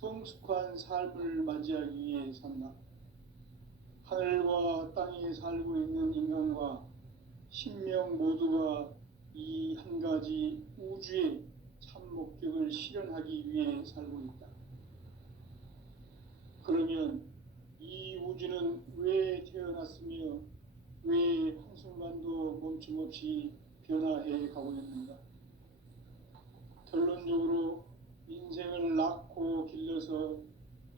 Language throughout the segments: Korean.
성숙한 삶을 맞이하기 위해 산다. 하늘과 땅에 살고 있는 인간과 신명 모두가 이 한 가지 우주의 참 목적을 실현하기 위해 살고 있다. 그러면 이 우주는 왜 태어났으며 왜 한순간도 멈춤없이 변화해 가고 있는가? 결론적으로 인생을 낳고 길러서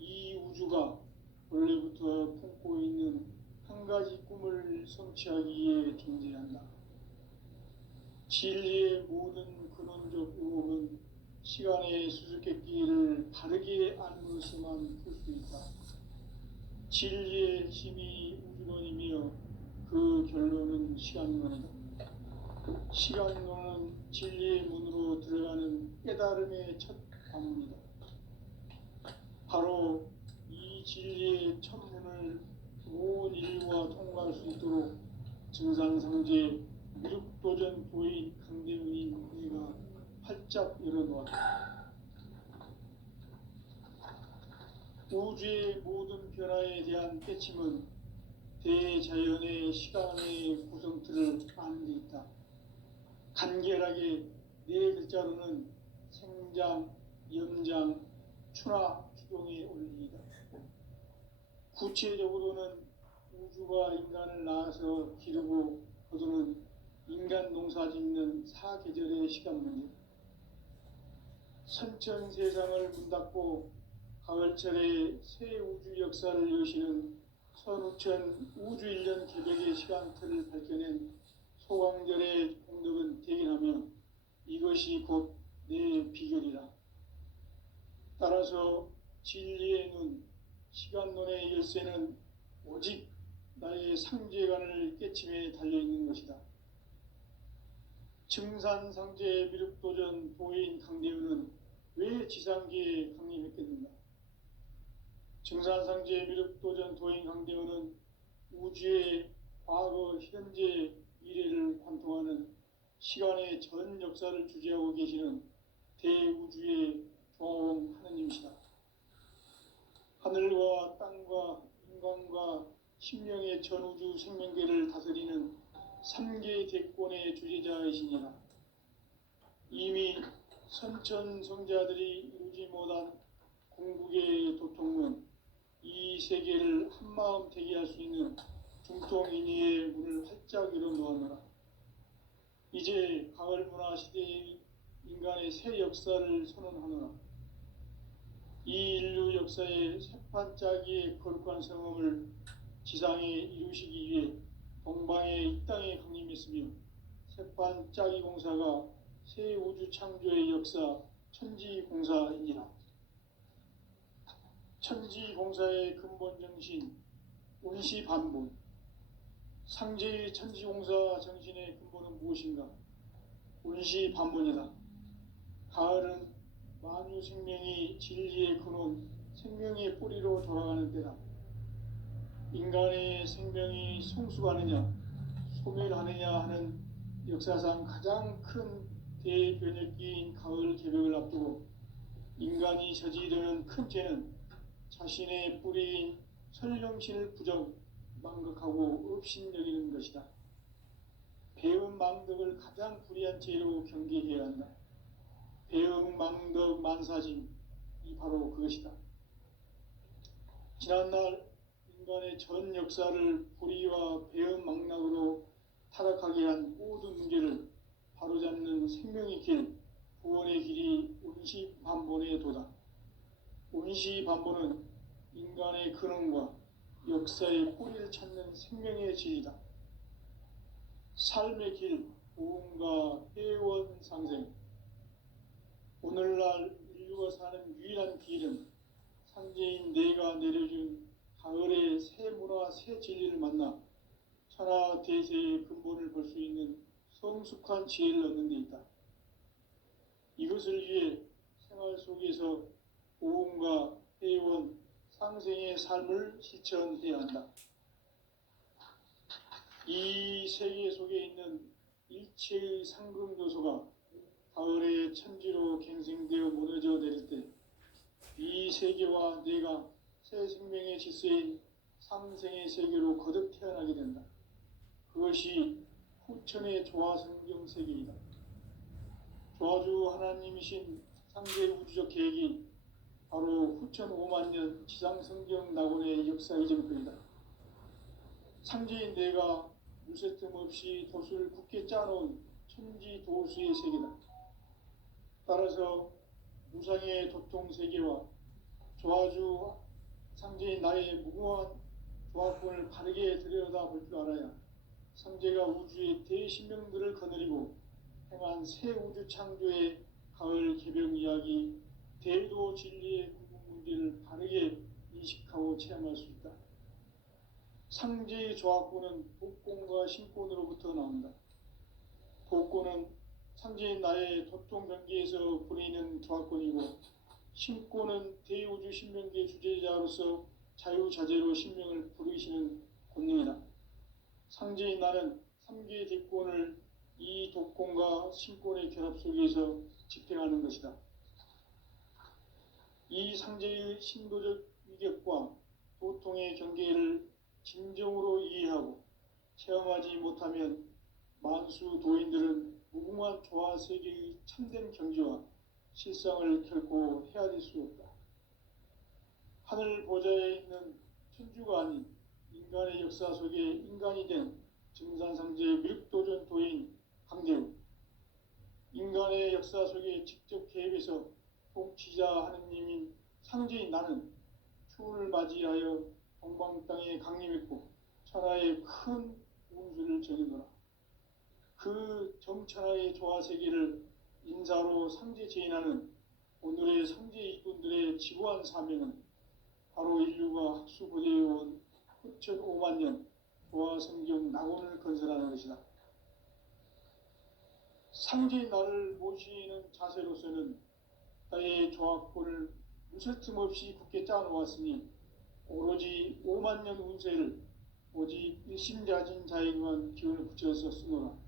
이 우주가 원래부터 품고 있는 한 가지 꿈을 성취하기 위해 존재한다. 진리의 모든 근원적 의혹은 시간의 수수께끼를 바르게 알므로서만 풀 수 있다. 진리의 힘이 우주론이며 그 결론은 시간론이다. 시간론은 진리의 문으로 들어가는 깨달음의 첫 관문이다. 바로 이 진리의 첫 문을 좋은 일과 통과할 수 있도록 증산상제 미륵도전 도인 강대문이 우리가 활짝 열어놓았다. 우주의 모든 변화에 대한 깨침은 대자연의 시간의 구성틀을 아는 데 있다. 간결하게 네 글자로는 생장, 염장, 추나, 추동의 원리이다. 구체적으로는 우주가 인간을 낳아서 기르고 거두는 인간 농사 짓는 사계절의 시간 문제. 선천 세상을 문 닫고 가을철에 새 우주 역사를 여시는 선우천 우주 1년 개벽의 시간틀을 밝혀낸 소강절의 공덕은 대견하며 이것이 곧 내 비결이라. 따라서 진리의 눈, 시간론의 열쇠는 오직 나의 상제관을 깨침에 달려있는 것이다. 증산상제 미륵도전 도인 강대우는 왜 지상계에 강림했겠는가? 증산상제 미륵도전 도인 강대우는 우주의 과거, 현재, 미래를 관통하는 시간의 전 역사를 주재하고 계시는 대우주의 조화원 하느님이시다. 하늘과 땅과 인간과 심령의 전우주 생명계를 다스리는 3계 대권의 주재자이시니라. 이미 선천성자들이 이루지 못한 궁극의 도통문, 이 세계를 한마음 되게 할 수 있는 중통인의의 문을 활짝 열어놓았노라. 이제 가을 문화 시대의 인간의 새 역사를 선언하노라. 이 인류 역사의 새판짜기의 거룩한 성험을 지상에 이루시기 위해 동방의 이 땅에 강림했으며 새판짜기 공사가 새 우주 창조의 역사 천지공사이니라. 천지공사의 근본 정신 운시반본. 상제의 천지공사 정신의 근본은 무엇인가? 운시반본이다. 가을은 만유 생명이 진리의 근원, 생명의 뿌리로 돌아가는 때다. 인간의 생명이 성숙하느냐, 소멸하느냐 하는 역사상 가장 큰 대변혁기인 가을 개벽을 앞두고 인간이 저지르는 큰 죄는 자신의 뿌리인 설령신을 부정, 망각하고 업신여기는 것이다. 배음 망덕을 가장 불의한 죄로 경계해야 한다. 배음 망덕 만사진, 이 바로 그것이다. 지난날 인간의 전 역사를 불의와 배음 망락으로 타락하게 한 모든 문제를 바로잡는 생명의 길, 구원의 길이 운시반본의 도다. 운시반본은 인간의 근원과 역사의 뿌리를 찾는 생명의 진리다. 삶의 길, 보험과 회원상생. 오늘날 인류가 사는 유일한 길은 상제인 내가 내려준 가을의 새 문화, 새 진리를 만나 천하 대세의 근본을 볼 수 있는 성숙한 지혜를 얻는 데 있다. 이것을 위해 생활 속에서 보험과 회원, 상생의 삶을 실천해야 한다. 이 세계 속에 있는 일체의 상금 요소가 가을의 천지로 갱생되어 무너져 내릴 때 이 이 세계와 내가 새 생명의 질서인 상생의 세계로 거듭 태어나게 된다. 그것이 후천의 조화성경 세계이다. 조화주 하나님이신 상대 우주적 계획이 바로 후천 5만 년 지상성경 낙원의 역사 이전편이다. 상제인 내가 무쇠틈 없이 돛을 굳게 짜놓은 천지 도수의 세계다. 따라서 무상의 도통 세계와 조화주 상제인 나의 무궁한 조화권을 바르게 들여다볼 줄 알아야 상제가 우주의 대신명들을 거느리고 행한 새 우주 창조의 가을 개벽 이야기, 대도 진리의 궁극 문제를 바르게 인식하고 체험할 수 있다. 상제의 조화권은 복권과 신권으로부터 나온다. 복권은 상제인 나의 도통 경계에서 부리는 조화권이고, 신권은 대우주 신명계 주제자로서 자유자재로 신명을 부르시는 권능이다. 상제인 나는 3개의 대권을 이 독권과 신권의 결합 속에서 집행하는 것이다. 이 상제의 신도적 위격과 도통의 경계를 진정으로 이해하고 체험하지 못하면 만수 도인들은 무궁한 조화 세계의 참된 경지와 실상을 결코 헤아릴 수 없다. 하늘 보좌에 있는 천주가 아닌 인간의 역사 속에 인간이 된 증산상제의 밀도전 도인 강대우, 인간의 역사 속에 직접 개입해서 통치자 하느님인 상제인 나는 추운을 맞이하여 동방 땅에 강림했고 천하의 큰 운수를 정해노라. 그 정천하의 조화세계를 인사로 상제 제인하는 오늘의 상제 이꾼들의 지구한 사명은 바로 인류가 학수고대해온 후천 5만 년 조화성경 낙원을 건설하는 것이다. 상제인 나를 모시는 자세로서는 나의 조화권을 무쇠틈 없이 굳게 짜놓았으니 오로지 5만 년 운세를 오직 일심자진 자에게만 기운을 붙여서 쓰노라.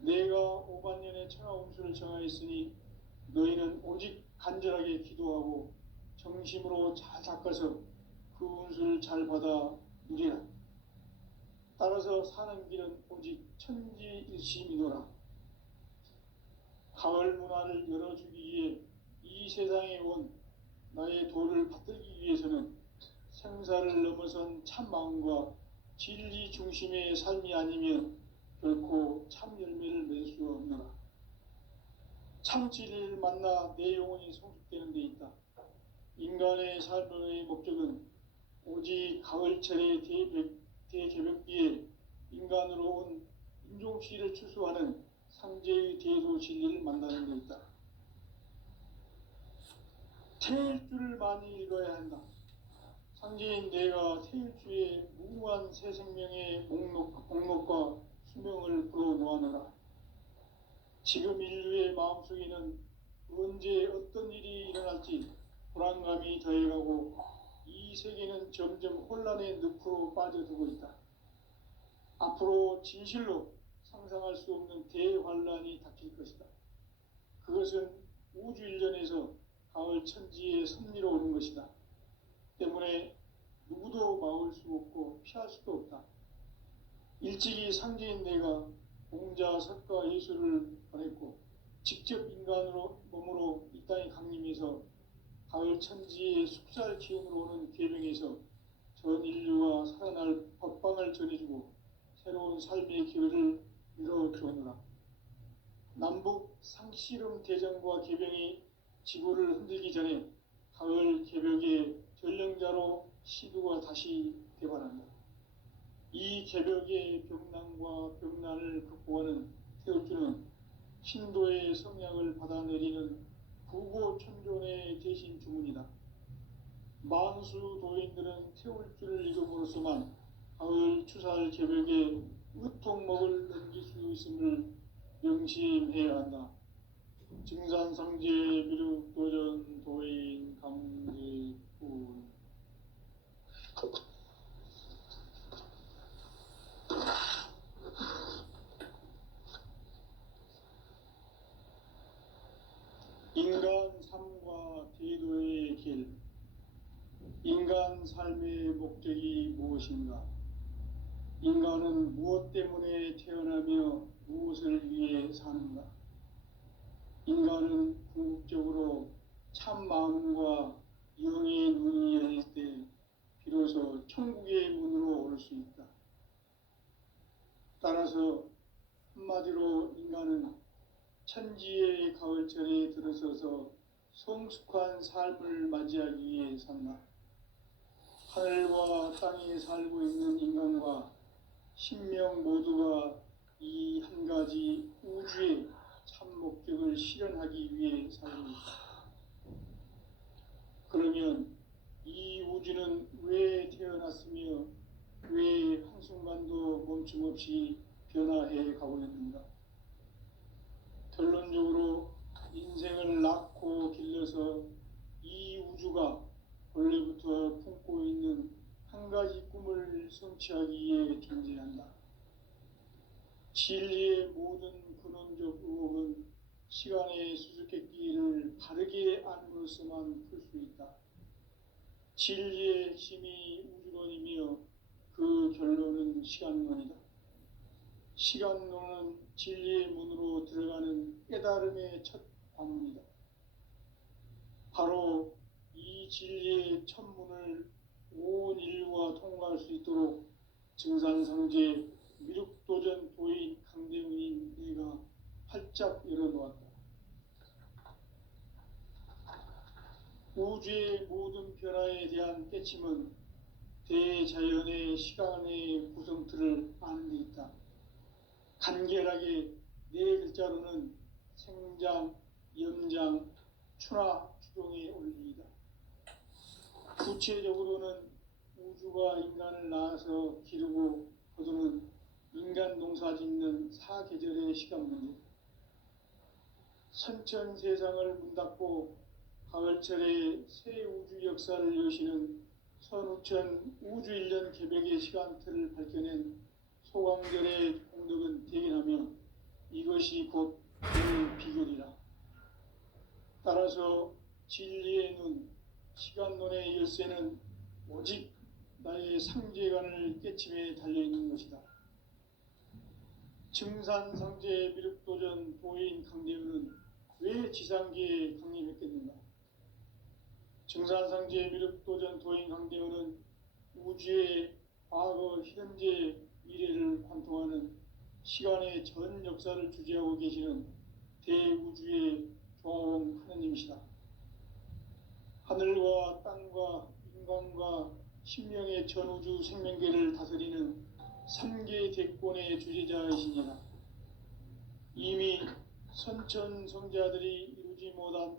내가 5만 년의 천하 운수를 정하였으니 너희는 오직 간절하게 기도하고 정심으로 잘 닦아서 그 운수를 잘 받아 누리라. 따라서 사는 길은 오직 천지일심이노라. 가을 문화를 열어주기 위해 이 세상에 온 나의 도를 받들기 위해서는 생사를 넘어선 참 마음과 진리 중심의 삶이 아니면 결코 참 열매를 맺을 수 없노라. 참 진리를 만나 내 영혼이 성숙되는 데 있다. 인간의 삶의 목적은 오직 가을철의 대개벽기에 인간으로 온 인종시를 추수하는 상제의 대도 진리를 만나는 데 있다. 태일주를 많이 읽어야 한다. 상제인 내가 태일주의 무궁한 새 생명의 목록과 수명을 불어놓아노라. 지금 인류의 마음속에는 언제 어떤 일이 일어날지 불안감이 더해가고 이 세계는 점점 혼란의 늪으로 빠져들고 있다. 앞으로 진실로 상상할 수 없는 대환란이 닥칠 것이다. 그것은 우주 일전에서 가을 천지의 섭리로 오는 것이다. 때문에 누구도 막을 수 없고 피할 수도 없다. 일찍이 상제인 내가 공자, 석가, 예수를 보냈고 직접 인간으로 몸으로 이 땅에 강림해서 가을 천지의 숙살 기운으로 오는 계명에서 전 인류가 살아날 법방을 전해주고 새로운 삶의 기회를 열어주었노라. 남북 상씨름 대전과 개병이 지구를 흔들기 전에 가을 개벽의 전령자로 시두가 다시 개발한다. 이 개벽의 병난과 병난을 극복하는 태울주는 신도의 성약을 받아내리는 부고천존의 대신 주문이다. 만수 도인들은 태울주를 읽음으로써만 가을 추살 개벽의 의통목을 넘길 수 있음을 명심해야 한다. 증산상제 미륵도전 도인 강제군. 인간 삶과 대도의 길. 인간 삶의 목적이 무엇인가? 인간은 무엇 때문에 태어나며 무엇을 위해 사는가? 인간은 궁극적으로 참 마음과 영의 눈이 열릴 때 비로소 천국의 문으로 올 수 있다. 따라서 한마디로 인간은 천지의 가을철에 들어서서 성숙한 삶을 맞이하기 위해 산다. 하늘과 땅에 살고 있는 인간과 신명 모두가 이 한 가지 우주의 참 목적을 실현하기 위해 살고 있다. 그러면 이 우주는 왜 태어났으며 왜 한순간도 멈춤 없이 변화해 가고 있는가? 결론적으로 인생을 낳고 길러서 이 우주가 원래부터 품고 있는 한 가지 꿈을 성취하기 위해 존재한다. 진리의 모든 근원적 의혹은 시간의 수수께끼를 바르게 알므로써만 풀 수 있다. 진리의 핵심이 우주론이며 그 결론은 시간론이다. 시간론은 진리의 문으로 들어가는 깨달음의 첫 방문이다. 바로 이 진리의 첫 문을 온 인류가 통과할 수 있도록 증산성제 미륵도전 도인 강대훈인 내가 활짝 열어놓았다. 우주의 모든 변화에 대한 깨침은 대자연의 시간의 구성틀을 아는 데 있다. 간결하게 네 글자로는 생장, 염장, 추나 추동의 원리이다. 구체적으로는 우주가 인간을 낳아서 기르고 거두는 인간 농사 짓는 사계절의 시간 문제, 선천 세상을 문 닫고 가을철에 새 우주 역사를 여시는 선우천 우주 1년 개벽의 시간틀을 밝혀낸 소강절의 공덕은 대견하며 이것이 곧 그 비결이라. 따라서 진리의 눈, 시간론의 열쇠는 오직 나의 상제관을 깨침에 달려있는 것이다. 증산상제 미륵도전 도인 강대훈은 왜 지상계에 강림했겠는가? 증산상제 미륵도전 도인 강대훈은 우주의 과거, 현재, 미래를 관통하는 시간의 전 역사를 주재하고 계시는 대우주의 조화원 하느님이시다. 하늘과 땅과 인간과 신명의 전우주 생명계를 다스리는 3계 대권의 주재자이시니라. 이미 선천성자들이 이루지 못한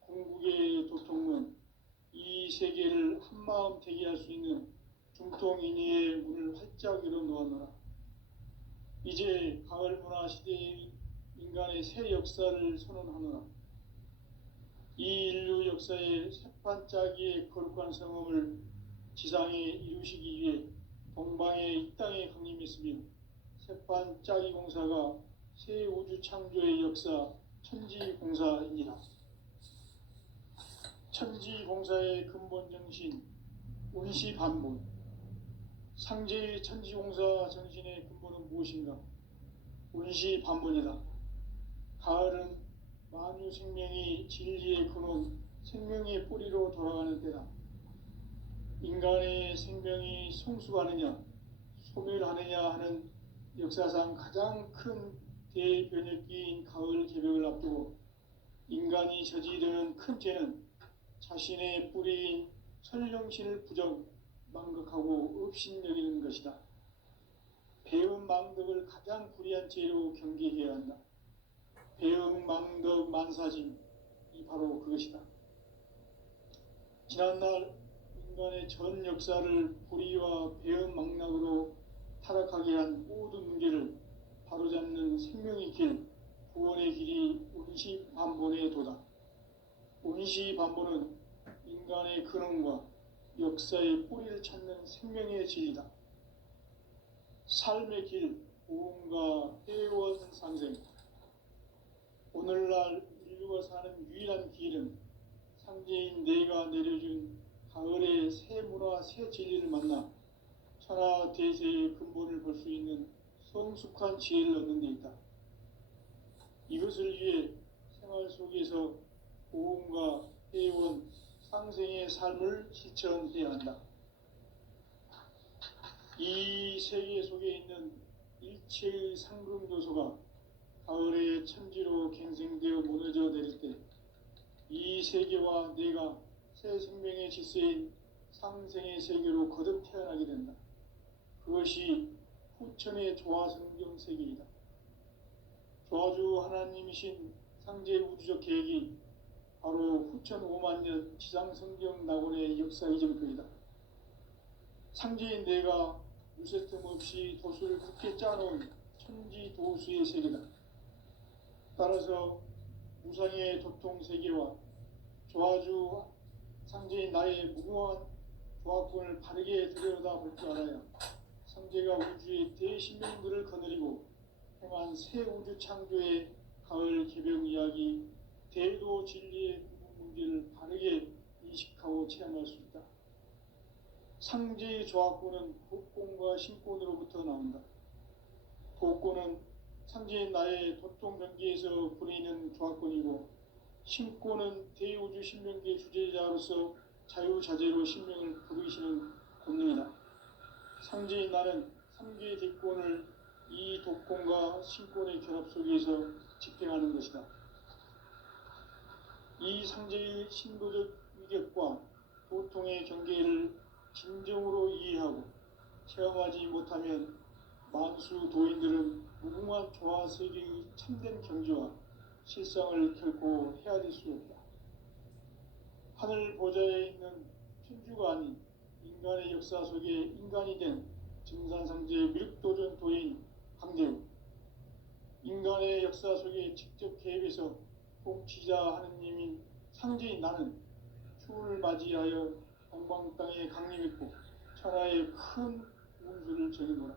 궁극의 도통문, 이 세계를 한마음 대기할 수 있는 중통인의의 문을 활짝 열어놓았노라. 이제 가을 문화 시대의 인간의 새 역사를 선언하노라. 이 인류 역사의 새판짜기의 거룩한 성험을 지상에 이루시기 위해 동방의 이 땅에 강림했으며 새판짜기 공사가 새 우주 창조의 역사 천지공사이니라. 천지공사의 근본 정신 운시반본, 상제의 천지공사 정신의 근본은 무엇인가? 운시반본이다. 가을은 만유 생명이 진리의 근원, 생명의 뿌리로 돌아가는 때다. 인간의 생명이 성숙하느냐, 소멸하느냐 하는 역사상 가장 큰 대변혁기인 가을 개벽을 앞두고 인간이 저지르는 큰 죄는 자신의 뿌리인 설령신을 부정, 망각하고 업신여기는 것이다. 배은 망덕을 가장 불의한 죄로 경계해야 한다. 배은 망덕 만사짐, 이 바로 그것이다. 지난날 인간의 전 역사를 불의와 배은 망락으로 타락하게 한 모든 문제를 바로잡는 생명의 길, 구원의 길이 운시반본의 도다. 운시반본은 인간의 근원과 역사의 뿌리를 찾는 생명의 진리다. 삶의 길, 구원과 회원 상생. 오늘날 인류가 사는 유일한 길은 상제인 내가 내려준 가을의 새 문화 새 진리를 만나 천하 대세의 근본을 볼 수 있는 성숙한 지혜를 얻는 데 있다. 이것을 위해 생활 속에서 고음과 회원, 상생의 삶을 실천해야 한다. 이 세계 속에 있는 일체의 상금 요소가 가을의 천지로 갱생되어 무너져 내릴 때 이 세계와 내가 새 생명의 질서인 상생의 세계로 거듭 태어나게 된다. 그것이 후천의 조화성경 세계이다. 조화주 하나님이신 상제 우주적 계획이 바로 후천 5만 년 지상성경 낙원의 역사 이전표이다. 상제인 내가 유세 틈 없이 도수를 굳게 짜놓은 천지 도수의 세계다. 따라서 무상의 도통 세계와 조화주 상제인 나의 무궁한 조화권을 바르게 들여다볼 줄 알아야 상제가 우주의 대신명들을 거느리고 행한 새 우주 창조의 가을 개병 이야기 대도 진리의 구분 문제를 바르게 인식하고 체험할 수 있다. 상제의 조화권은 도권과 신권으로부터 나온다. 도권은 상제인 나의 도통 경계에서 부리는 조화권이고 신권은 대우주 신명기의 주제자로서 자유자재로 신명을 부르시는 권능이다. 상제인 나는 3개의 대권을 이 도권과 신권의 결합 속에서 집행하는 것이다. 이 상제의 신도적 위격과 도통의 경계를 진정으로 이해하고 체험하지 못하면 만수 도인들은 무궁한 조화세계의 참된 경지와 실상을 결코 헤아릴 수 없다. 하늘 보좌에 있는 천주가 아닌 인간의 역사 속에 인간이 된 증산상제 미륵도전 도인 강대우, 인간의 역사 속에 직접 개입해서 통치자 하느님인 상제인 나는 추운을 맞이하여 동방 땅에 강림했고 천하의 큰 운수를 정해노라.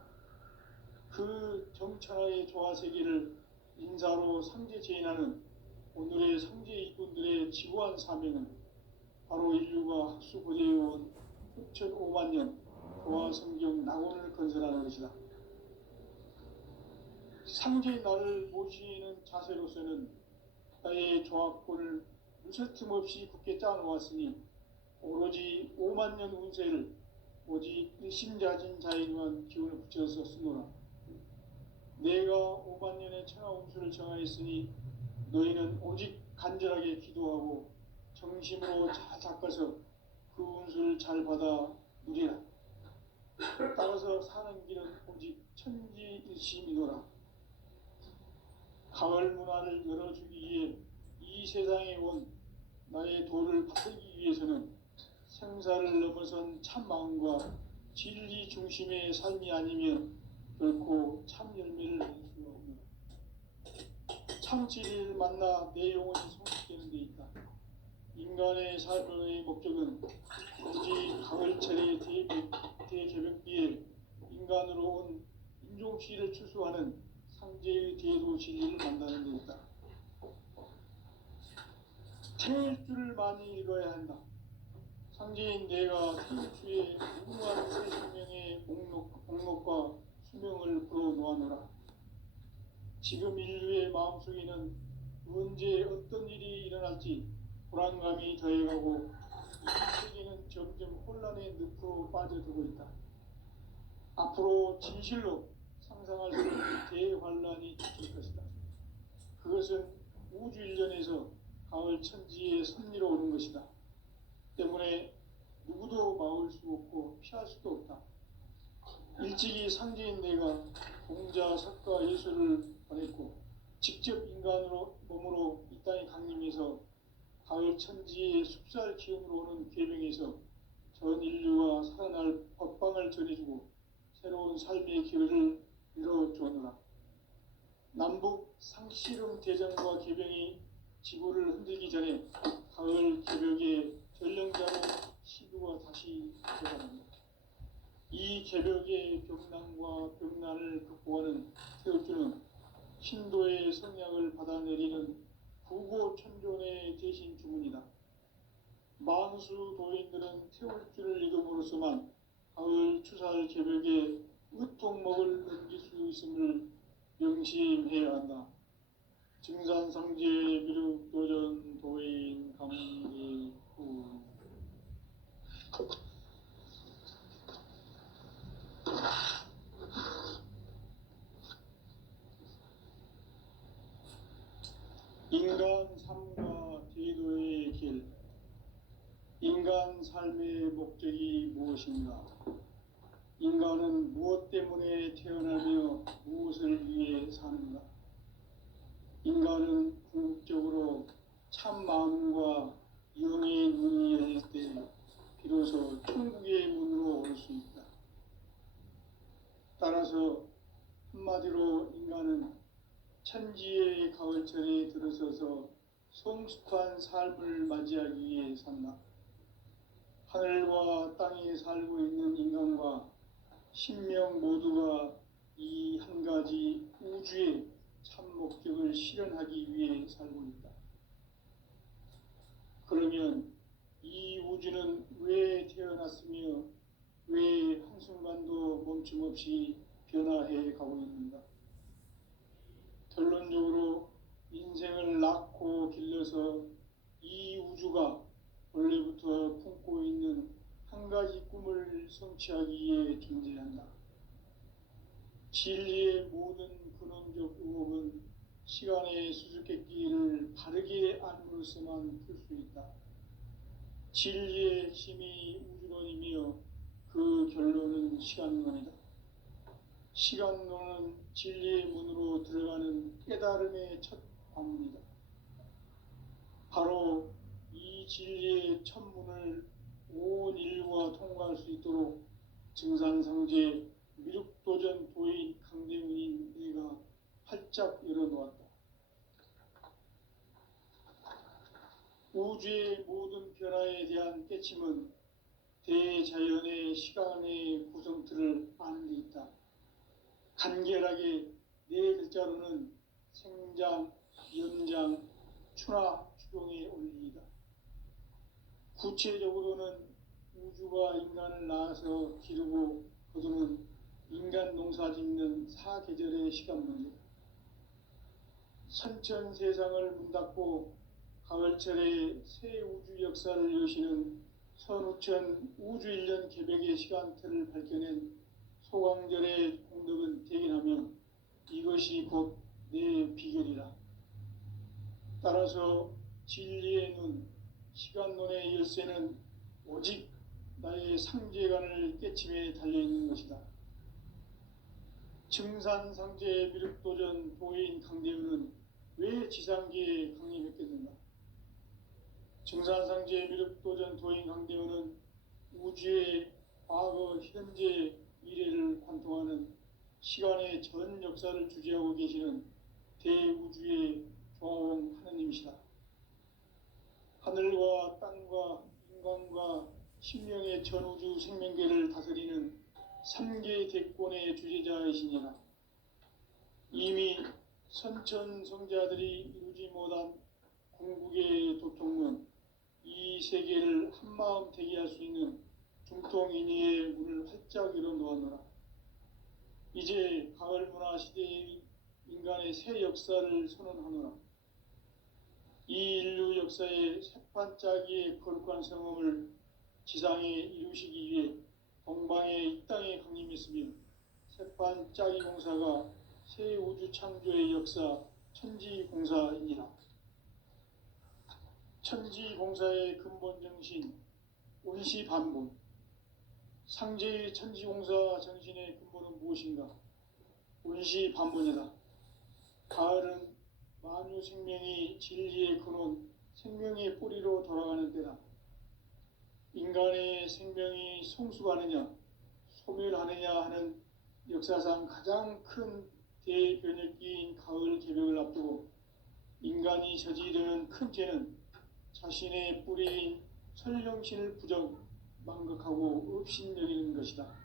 그 정천하의 조화세계를 인사로 상제 제인하는 오늘의 상제 일꾼들의 지구한 사명은 바로 인류가 학수고대해온 6,5만 년 조화성경 낙원을 건설하는 것이다. 상제의 나를 모시는 자세로서는 나의 조화권을 무쇠틈 없이 굳게 짜놓았으니 오로지 5만 년 운세를 오직 일심자진 자에 대한 기운을 붙여서 쓰노라. 내가 5만 년의 천하 운수를 정하였으니 너희는 오직 간절하게 기도하고 정심으로 잘 닦아서 그 운수를 잘 받아 누리라. 따라서 사는 길은 오직 천지일심이노라. 가을 문화를 열어주기 위해 이 세상에 온 나의 도를 받들기 위해서는 생사를 넘어선 참 마음과 진리 중심의 삶이 아니면 결코 참 열매를 낼 수 없는 참 진리를 만나 내 영혼이 성숙되는 데 있다. 인간의 삶의 목적은 오직 가을철의 대개벽기에 인간으로 온 인종시를 추수하는 상제의 대도 진리를 만나는 데 있다. 태일주를 많이 읽어야 한다. 상제인 내가 태일주의 무궁한 새 생명의 목록과 수명을 불어놓아노라. 지금 인류의 마음속에는 언제 어떤 일이 일어날지 불안감이 더해가고 이 세계는 점점 혼란의 늪으로 빠져들고 있다. 앞으로 진실로 상상할 수 없는 대환란이 닥칠 것이다. 그것은 우주 일전에서 가을 천지의 섭리로 오는 것이다. 때문에 누구도 막을 수 없고 피할 수도 없다. 일찍이 상제인 내가 공자, 석가, 예수를 보냈고 직접 인간으로 몸으로 이 땅에 강림해서 가을 천지의 숲살 기운으로 오는 계명에서 전 인류가 살아날 법방을 전해주고 새로운 삶의 기회를 열어주었노라. 남북 상씨름 대전과 계병이 지구를 흔들기 전에 가을 개벽의 전령자로 시구가 다시 들어갑니다. 이 개벽의 벽난과 벽난을 극복하는 태울주는 신도의 성약을 받아내리는 구고천존의 대신 주문이다. 만수 도인들은 태울 줄을 믿음으로써만 가을 추살 개벽에 으통목을 넘길 수 있음을 명심해야 한다. 증산상제 미륵도전 도인 강리구. 인간 삶과 제도의 길. 인간 삶의 목적이 무엇인가? 인간은 무엇 때문에 태어나며 무엇을 위해 사는가? 인간은 궁극적으로 참 마음과 영의 눈이 열릴 때 비로소 천국의 문으로 올 수 있다. 따라서 한마디로 인간은 천지의 가을철에 들어서서 성숙한 삶을 맞이하기 위해 산다. 하늘과 땅에 살고 있는 인간과 신명 모두가 이 한 가지 우주의 참 목적을 실현하기 위해 살고 있다. 그러면 이 우주는 왜 태어났으며 왜 한순간도 멈춤없이 변화해 가고 있는가? 결론적으로 인생을 낳고 길러서 이 우주가 원래부터 품고 있는 한 가지 꿈을 성취하기 위해 존재한다. 진리의 모든 근원적 의혹은 시간의 수수께끼를 바르게 알므로써만 풀 수 있다. 진리의 핵심이 우주론이며 그 결론은 시간론이다. 시간론은 진리의 문으로 들어가는 깨달음의 첫 방문이다. 바로 이 진리의 첫 문을 온 인류가 통과할 수 있도록 증산상제 미륵도전 도인 강대문인 내가 활짝 열어놓았다. 우주의 모든 변화에 대한 깨침은 대자연의 시간의 구성틀을 아는 데 있다. 간결하게 네 글자로는 생장, 연장, 추나 추동의 원리이다. 구체적으로는 우주가 인간을 낳아서 기르고 거두는 인간 농사 짓는 사계절의 시간 문제다. 선천 세상을 문 닫고 가을철에 새 우주 역사를 여시는 선우천 우주 1년 개벽의 시간틀을 밝혀낸 소강절의 공덕은 대견하며 이것이 곧 내 비결이라. 따라서 진리의 눈, 시간론의 열쇠는 오직 나의 상제관을 깨침에 달려있는 것이다. 증산상제 미륵도전 도인 강대우는 왜 지상계에 강림했겠는가? 증산상제 미륵도전 도인 강대우는 우주의 과거, 현재, 미래를 관통하는 시간의 전 역사를 주재하고 계시는 대우주의 조화원 하느님이시다. 하늘과 땅과 인간과 신명의 전우주 생명계를 다스리는 3개 대권의 주재자이시니라. 이미 선천성자들이 이루지 못한 궁극의 도통문, 이 세계를 한마음 되게 할 수 있는 중통인의의 문을 활짝 열어놓았노라. 이제 가을 문화 시대의 인간의 새 역사를 선언하노라. 이 인류 역사의 새판짜기의 거룩한 성험을 지상에 이루시기 위해 동방의 이 땅에 강림했으며 새판짜기 공사가 새 우주 창조의 역사 천지공사이니라. 천지공사의 근본 정신 원시반복. 상제의 천지공사 정신의 근본은 무엇인가? 원시반복이다. 가을은 만유 생명이 진리의 근원, 생명의 뿌리로 돌아가는 때다. 인간의 생명이 성숙하느냐, 소멸하느냐 하는 역사상 가장 큰 대변혁기인 가을 개벽을 앞두고 인간이 저지르는 큰 죄는 자신의 뿌리인 설령신을 부정, 망극하고 업신여기는 것이다.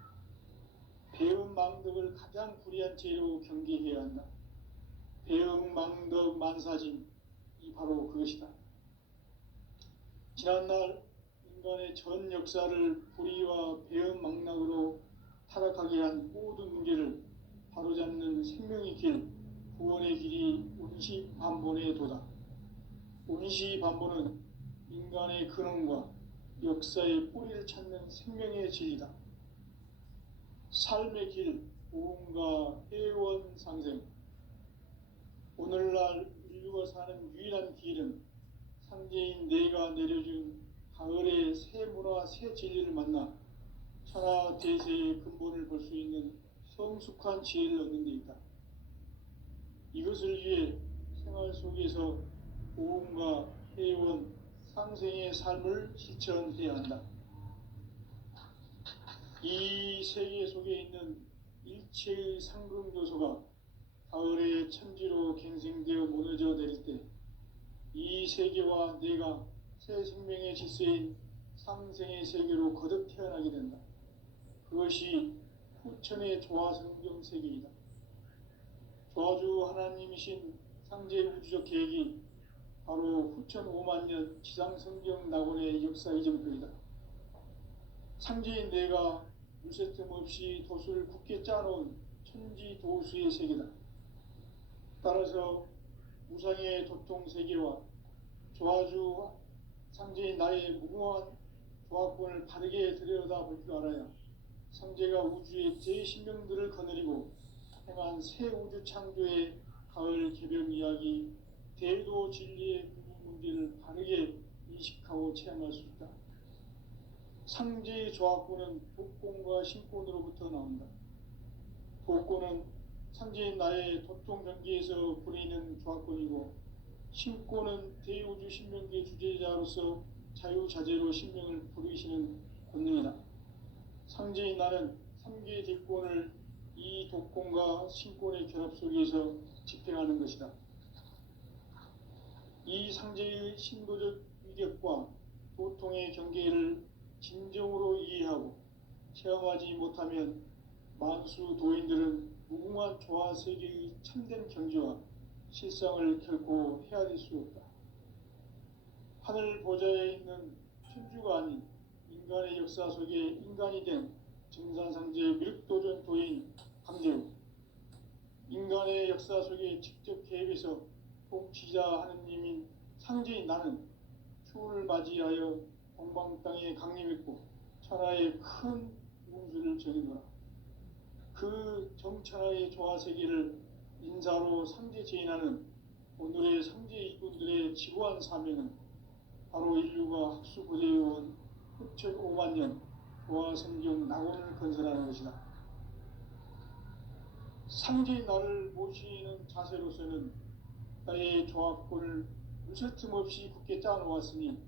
배음 망덕을 가장 불의한 죄로 경계해야 한다. 배음 망덕 만사진, 이 바로 그것이다. 지난날 인간의 전 역사를 불의와 배은망락으로 타락하게 한 모든 문제를 바로잡는 생명의 길, 구원의 길이 운시반본의 도다. 운시반본은 인간의 근원과 역사의 뿌리를 찾는 생명의 진리다. 삶의 길, 보험과 회원 상생. 오늘날 인류가 사는 유일한 길은 상제인 내가 내려준 가을의 새 문화, 새 진리를 만나 천하 대세의 근본을 볼 수 있는 성숙한 지혜를 얻는 데 있다. 이것을 위해 생활 속에서 보험과 회원, 상생의 삶을 실천해야 한다. 이 세계 속에 있는 일체의 상금 요소가 가을의 천지로 갱생되어 무너져 내릴 때 이 세계와 내가 새 생명의 질서인 상생의 세계로 거듭 태어나게 된다. 그것이 후천의 조화성경 세계이다. 조화주 하나님이신 상제 우주적 계획이 바로 후천 5만 년 지상성경 낙원의 역사 이전표이다. 상제인 내가 물새 틈 없이 도수를 굳게 짜놓은 천지 도수의 세계다. 따라서 무상의 도통 세계와 조화주 상제인 나의 무궁한 조화권을 바르게 들여다볼 줄 알아야 상제가 우주의 제10명들을 거느리고 행한 새 우주 창조의 가을 개변 이야기, 대도 진리의 문제를 바르게 인식하고 체험할 수 있다. 상제의 조화권은 독권과 신권으로부터 나온다. 독권은 상제인 나의 도통 경계에서 부리는 조화권이고, 신권은 대우주 신명계 주제자로서 자유자재로 신명을 부르시는 권능이다. 상제인 나는 3개 대권을 이 독권과 신권의 결합 속에서 집행하는 것이다. 이 상제의 신도적 위력과 도통의 경계를 진정으로 이해하고 체험하지 못하면 만수 도인들은 무궁한 조화 세계의 참된 경지와 실상을 결코 헤아릴 수 없다. 하늘 보좌에 있는 천주가 아닌 인간의 역사 속에 인간이 된 정산상제 미륵도전 도인 강제우, 인간의 역사 속에 직접 개입해서 통치자 하느님인 상제인 나는 추운을 맞이하여 동방 땅에 강림했고 천하의 큰 운수를 정해놓아. 그 정천하의 조화세계를 인사로 상제 제인하는 오늘의 상제 이분들의 지구한 사명은 바로 인류가 학수고대해온 후천 5만 년 조화성경 낙원을 건설하는 것이다. 상제인 나를 모시는 자세로서는 나의 조합권을 무쇠 틈 없이 굳게 짜놓았으니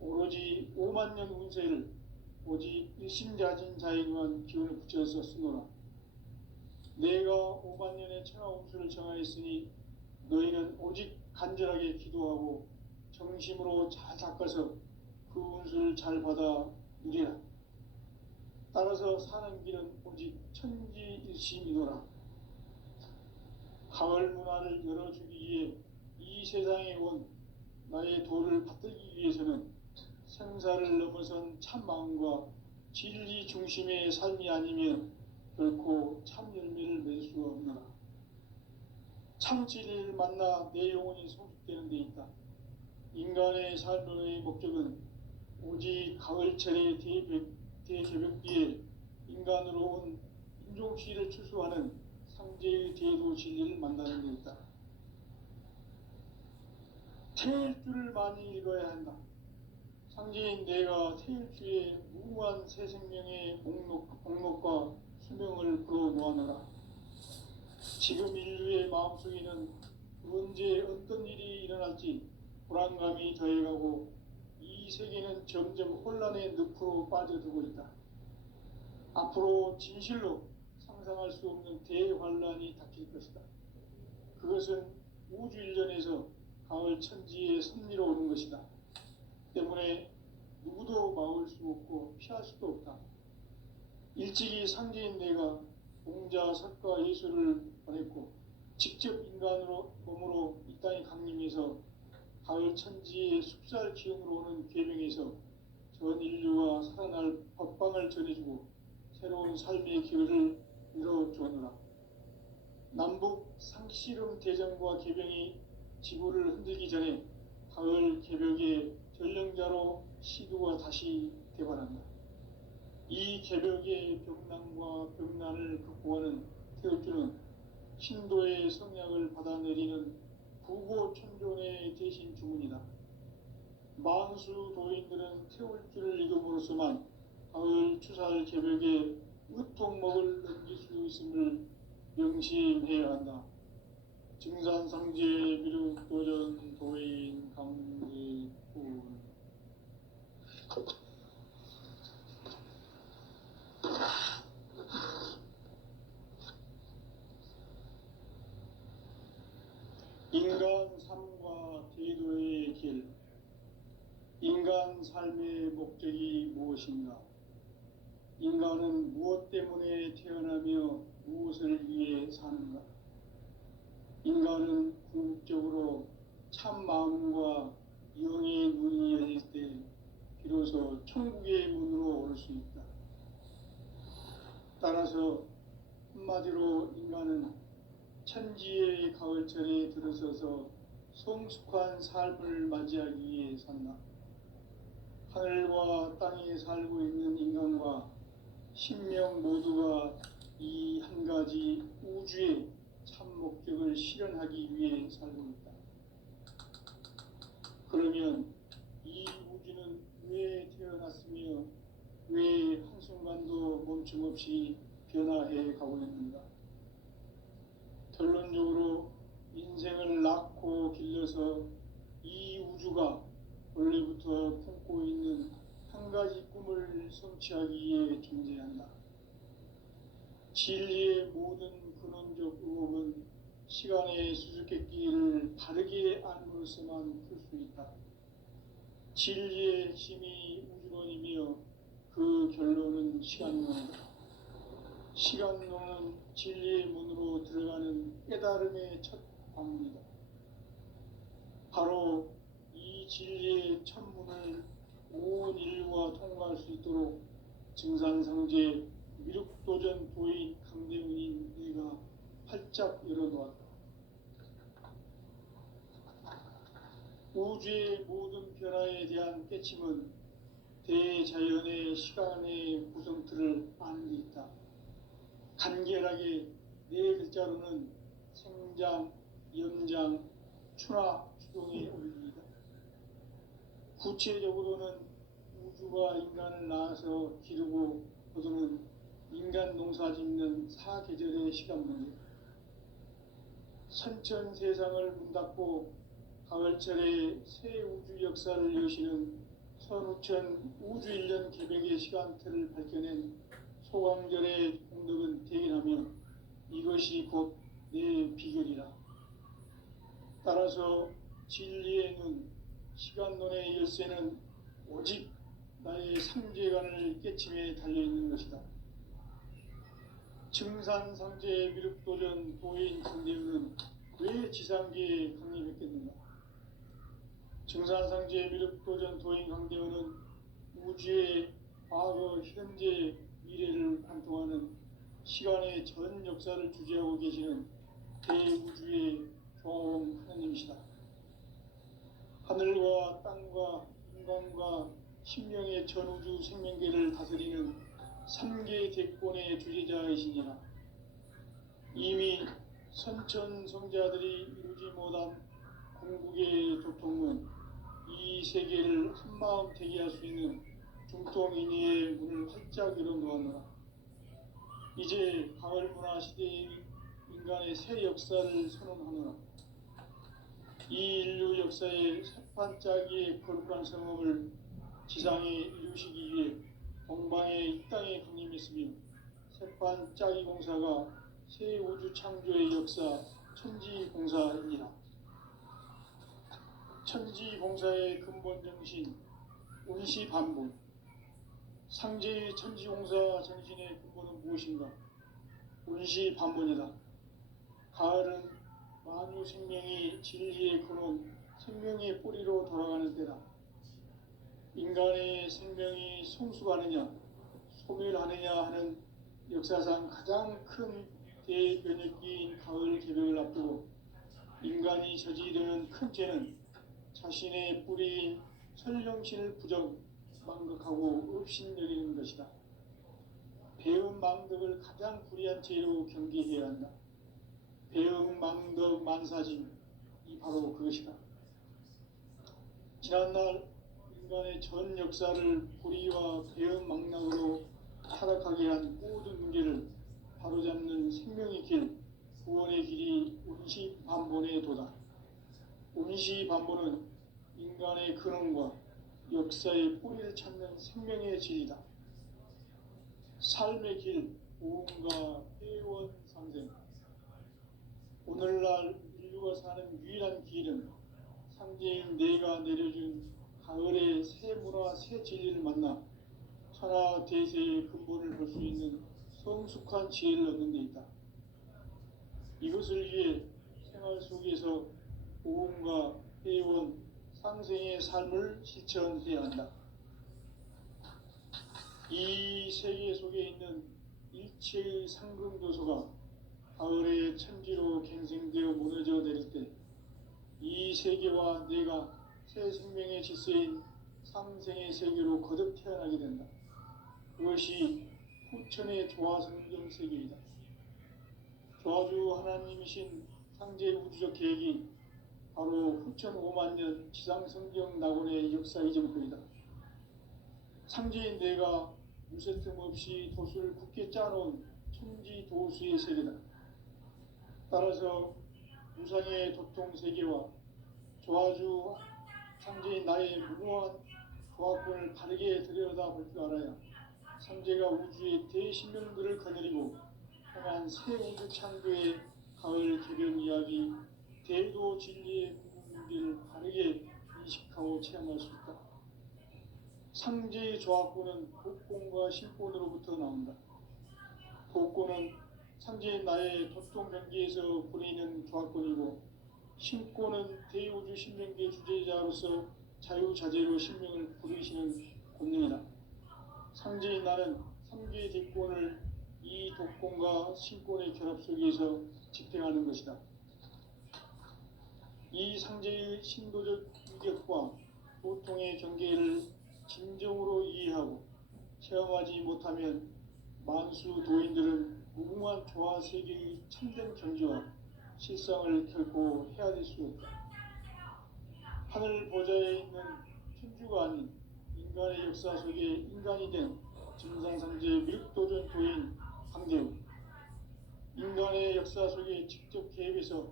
오로지 5만 년 운세를 오직 일심자진 자에게만 기운을 붙여서 쓰노라. 내가 5만 년의 천하 운수를 정하였으니 너희는 오직 간절하게 기도하고 정심으로 잘 닦아서 그 운수를 잘 받아 누리라. 따라서 사는 길은 오직 천지일심이노라. 가을 문화를 열어주기 위해 이 세상에 온 나의 도를 받들기 위해서는 생사를 넘어선 참 마음과 진리 중심의 삶이 아니면 결코 참 열매를 맺을 수가 없노라. 참 진리를 만나 내 영혼이 성숙되는 데 있다. 인간의 삶의 목적은 오직 가을철의 대개벽기에 인간으로 온 인종시를 추수하는 상제의 대도 진리를 만나는 데 있다. 태일주를 많이 읽어야 한다. 상제인 내가 태일주의 무궁한 새 생명의 목록과 수명을 풀어 놓아노라. 지금 인류의 마음속에는 언제 어떤 일이 일어날지 불안감이 더해가고 이 세계는 점점 혼란의 늪으로 빠져들고 있다. 앞으로 진실로 상상할 수 없는 대환란이 닥칠 것이다. 그것은 우주 일전에서 가을 천지의 섭리로 오는 것이다. 때문에 누구도 막을 수 없고 피할 수도 없다. 일찍이 상제인 내가 공자, 석가, 예수를 보냈고 직접 인간으로 몸으로 이 땅에 강림해서 가을 천지의 숲살 기운으로 오는 계명에서 전 인류가 살아날 법방을 전해주고 새로운 삶의 기회를 열어주었노라. 남북 상씨름 대전과 개병이 지구를 흔들기 전에 가을 개벽의 전령자로 시두가 다시 대발한다. 이 개벽의 병난과 병난을 극복하는 태극주는 신도의 성약을 받아내리는 구고천존의 대신 주문이다. 만수 도인들은 태울주를 읽음으로써만 가을 추살 개벽에 으통목을 넘길 수 있음을 명심해야 한다. 증산상제 미륵도전 도인 강제군. 인간 삶과 제도의 길. 인간 삶의 목적이 무엇인가? 인간은 무엇 때문에 태어나며 무엇을 위해 사는가? 인간은 궁극적으로 참 마음과 영의 눈이 열릴 때 비로소 천국의 문으로 올 수 있다. 따라서 한마디로 인간은 천지의 가을철에 들어서서 성숙한 삶을 맞이하기 위해 산다. 하늘과 땅에 살고 있는 인간과 신명 모두가 이 한 가지 우주의 참 목적을 실현하기 위해 살고 있다. 그러면 이 우주는 왜 태어났으며 왜 한순간도 멈춤없이 변화해 가고 있는가? 결론적으로 인생을 낳고 길러서 이 우주가 원래부터 품고 있는 한 가지 꿈을 성취하기 위해 존재한다. 진리의 모든 근원적 의혹은 시간의 수수께끼를 바르게 알므로서만 풀 수 있다. 진리의 핵심이 우주론이며 그 결론은 시간론이다. 시간론은 진리의 문으로 들어가는 깨달음의 첫 방문이다. 바로 이 진리의 첫 문을 온 인류가 통과할 수 있도록 증산상제 미륵도전 도인 강대훈인 네가 활짝 열어놓았다. 우주의 모든 변화에 대한 깨침은 대자연의 시간의 구성틀을 아는 데 있다. 간결하게 네 글자로는 생장, 염장, 추나, 추동의 원리이다. 구체적으로는 우주가 인간을 낳아서 기르고 거두는 인간 농사 짓는 사계절의 시간 문제. 선천 세상을 문 닫고 가을철에 새 우주 역사를 여시는 선우천 우주 1년 개벽의 시간틀을 밝혀낸 소강절의 공덕은 대견하며 이것이 곧 내 비결이라. 따라서 진리의 눈, 시간론의 열쇠는 오직 나의 삼재간을 깨침에 달려있는 것이다. 증산상제 미륵도전 도인 강대훈은 왜 지상계에 강림했겠는가? 증산상제 미륵도전 도인 강대훈은 우주의 과거, 현재, 미래를 관통하는 시간의 전 역사를 주재하고 계시는 대우주의 조화원 하나님이시다. 하늘과 땅과 인간과 신명의 전우주 생명계를 다스리는 3개 대권의 주재자이시니라. 이미 선천성자들이 이루지 못한 궁극의 도통은 이 세계를 한마음 되게 할 수 있는 중통인의의 문을 활짝 열어놓았노라. 이제 가을 문화 시대의 인간의 새 역사를 선언하노라. 이 인류 역사의 새판짜기의 거룩한 성험을 지상에 이루시기 위해 동방의 이 땅에 강림했으며 새판짜기 공사가 새 우주 창조의 역사 천지공사이니라. 천지공사의 근본 정신 운시반본. 상제의 천지공사 정신의 근본은 무엇인가? 운시반본이다. 가을은 만유 생명이 진리의 근원, 생명의 뿌리로 돌아가는 때다. 인간의 생명이 성숙하느냐 소멸하느냐 하는 역사상 가장 큰 대변혁기인 가을 개벽을 앞두고 인간이 저지르는 큰 죄는 자신의 뿌리인 설령신을 망각하고 업신여기는 것이다. 배음 망덕을 가장 불의한 죄로 경계해야 한다. 배음 망덕 만사진 이 바로 그것이다. 지난날 인간의 전 역사를 불의와 배음 망락으로 타락하게 한 모든 문제를 바로잡는 생명의 길, 구원의 길이 운시반본에 도다. 운시반본은 인간의 근원과 역사의 뿌리를 찾는 생명의 진리다. 삶의 길, 오음과 회원 상생. 오늘날 인류가 사는 유일한 길은 상제인 내가 내려준 가을의 새 문화, 새 진리를 만나 천하 대세의 근본을 볼 수 있는 성숙한 지혜를 얻는 데 있다. 이것을 위해 생활 속에서 오음과 회원, 상생의 삶을 실천해야 한다. 이 세계 속에 있는 일체의 상금도서가 가을의 천지로 갱생되어 무너져 내릴 때 이 세계와 내가 새 생명의 질서인 상생의 세계로 거듭 태어나게 된다. 그것이 후천의 조화성경 세계이다. 조화주 하나님이신 상제 우주적 계획이 바로 후천 5만년 지상성경 낙원의 역사 이전부이다. 상제인 내가 무쇠 틈 없이 도수를 굳게 짜놓은 천지 도수의 세계다. 따라서 무상의 도통 세계와 조화주 상제인 나의 무모한 조화권을 바르게 들여다볼 줄 알아야 상제가 우주의 대신명들을 거느리고 향한 새 우주 창조의 가을 개변 이야기, 대도 진리의 문제를 바르게 인식하고 체험할 수 있다. 상제의 조화권은 복권과 신권으로부터 나온다. 복권은 상제인 나의 도통 경계에서 보내는 조화권이고, 신권은 대우주 신명계 주제자로서 자유자재로 신명을 부르시는 권능이다. 상제인 나는 3개의 대권을 이 독권과 신권의 결합 속에서 집행하는 것이다. 이 상제의 신도적 인격과 보통의 경계를 진정으로 이해하고 체험하지 못하면 만수 도인들은 무궁한 조화 세계의 참된 경지와 실상을 결코 헤아릴 수 없다. 하늘 보좌에 있는 천주가 아닌 인간의 역사 속에 인간이 된 증산상제 밀도전 도인 강대우, 인간의 역사 속에 직접 개입해서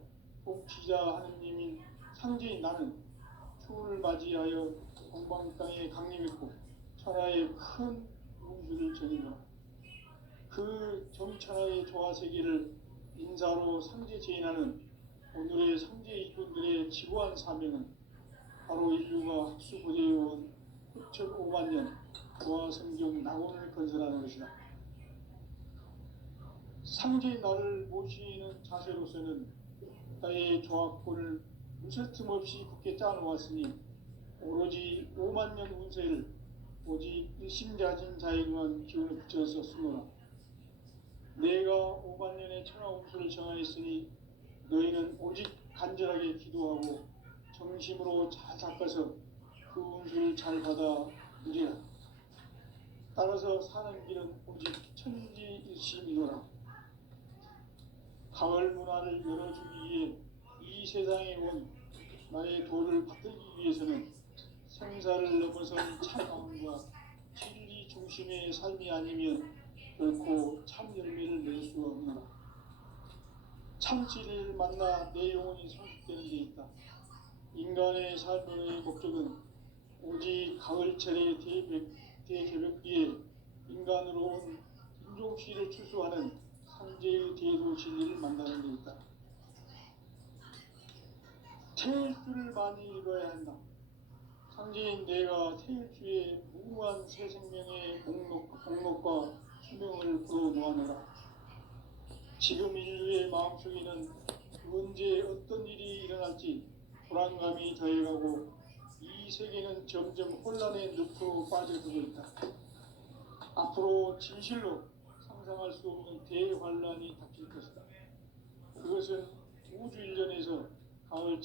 통치자 하느님인 상제인 나는 추운을 맞이하여 동방 땅에 강림했고 천하의 큰 운수를 전인노라. 그 정천하의 조화세계를 인사로 상제 제인하는 오늘의 상제 이분들의 지구한 사명은 바로 인류가 학수고대해온 9,500년 조화성경 낙원을 건설하는 것이다. 상제의 나를 모시는 자세로서는 나의 조화권을 무쇠 틈 없이 굳게 짜놓았으니 오로지 5만년 운세를 오직 일심자진 자에게만 기운을 붙여서 쓰노라. 내가 5만년의 천하 운수를 정하였으니 너희는 오직 간절하게 기도하고 정심으로 잘 닦아서 그 운수를 잘 받아 누리라. 따라서 사는 길은 오직 천지일심이노라. 가을 문화를 열어주기 위해 이 세상에 온 나의 도를 받들기 위해서는 생사를 넘어선 참마음과 진리 중심의 삶이 아니면 결코 참 열매를 낼 수 없노라. 참 진리를 만나 내 영혼이 성숙되는 데 있다. 인간의 삶의 목적은 오직 가을철의 대개벽기에 인간으로 온 인종시를 추수하는 상제의 대도 진리를 만나는 데 있다. 태일주를 많이 읽어야 한다. 상제인 내가 태일주의 무궁한 새 생명의 목록과 수명을 불어놓아노라. 지금 인류의 마음속에는 언제 어떤 일이 일어날지 불안감이 더해가고 이 세계는 점점 혼란의 늪으로 빠져들고 있다. 앞으로 진실로 상상할 수 없는 대환란이 닥칠 것이다. 그것은 우주 일련에서 가을